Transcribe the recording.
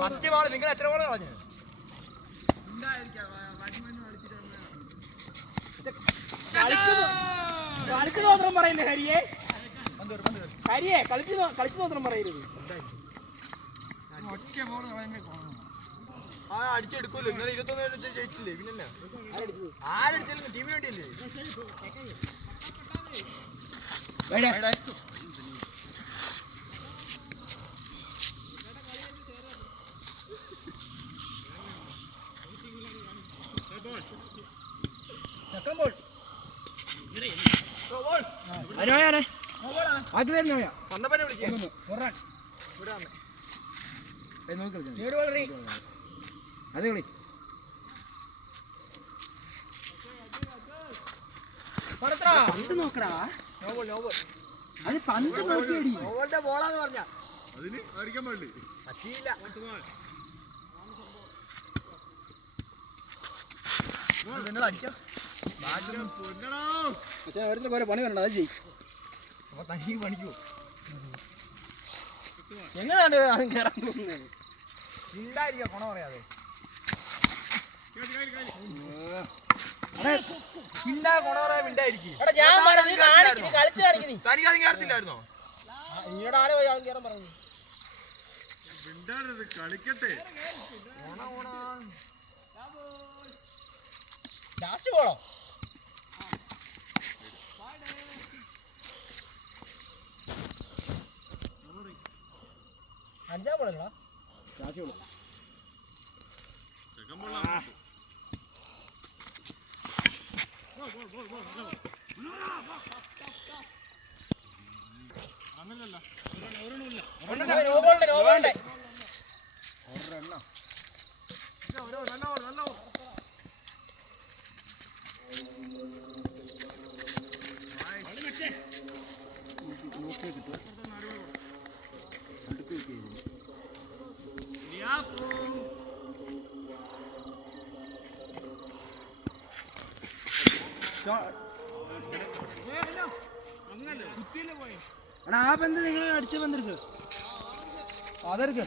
First ball നിങ്ങൾ എത്ര ball കളഞ്ഞു? കളിച്ചു നോത്രം പറയില്ലേ ഹരിയെ? ഹരിയെ കളിച്ചു നോത്രം പറയരുത്. അടിച്ചെടുക്കൂല്ലോ. നിങ്ങൾ 21 ജയിച്ചില്ലേ? പിന്നെ ആരടിച്ചാലും ടീമിന് വേണ്ടിയല്ലേ? അത് കളി പന്ത് നോക്കടാ. അത് പന്ത് നോക്കിയടി. ബോളാന്ന് പറഞ്ഞ അതിന് അടിക്കാൻ പാടില്ല. പറ്റിയില്ല. പണി വരണ്ട. അത് ചെയ്യും. അപ്പൊ തനിക്ക് പണിക്കൂ. എങ്ങനെയാണ് അത് കയറാൻ തോന്നുന്നത്? ഉണ്ടായിരിക്കാം കൊണ പറയാതെ. കൊണ പറയാ മിണ്ടായിരിക്കും. തനിക്ക് അത് കയറത്തില്ലായിരുന്നോ? നിന്നോട് ആരോ ആളും കയറാൻ പറഞ്ഞു. കളിക്കട്ടെ. ലാസ്റ്റ് പോളോ? അഞ്ചാം പോളല്ലോ. Last polo? ആ പന്ത് നിങ്ങൾ അടിച്ച പന്തെടുക്ക്. അതെടുക്ക്.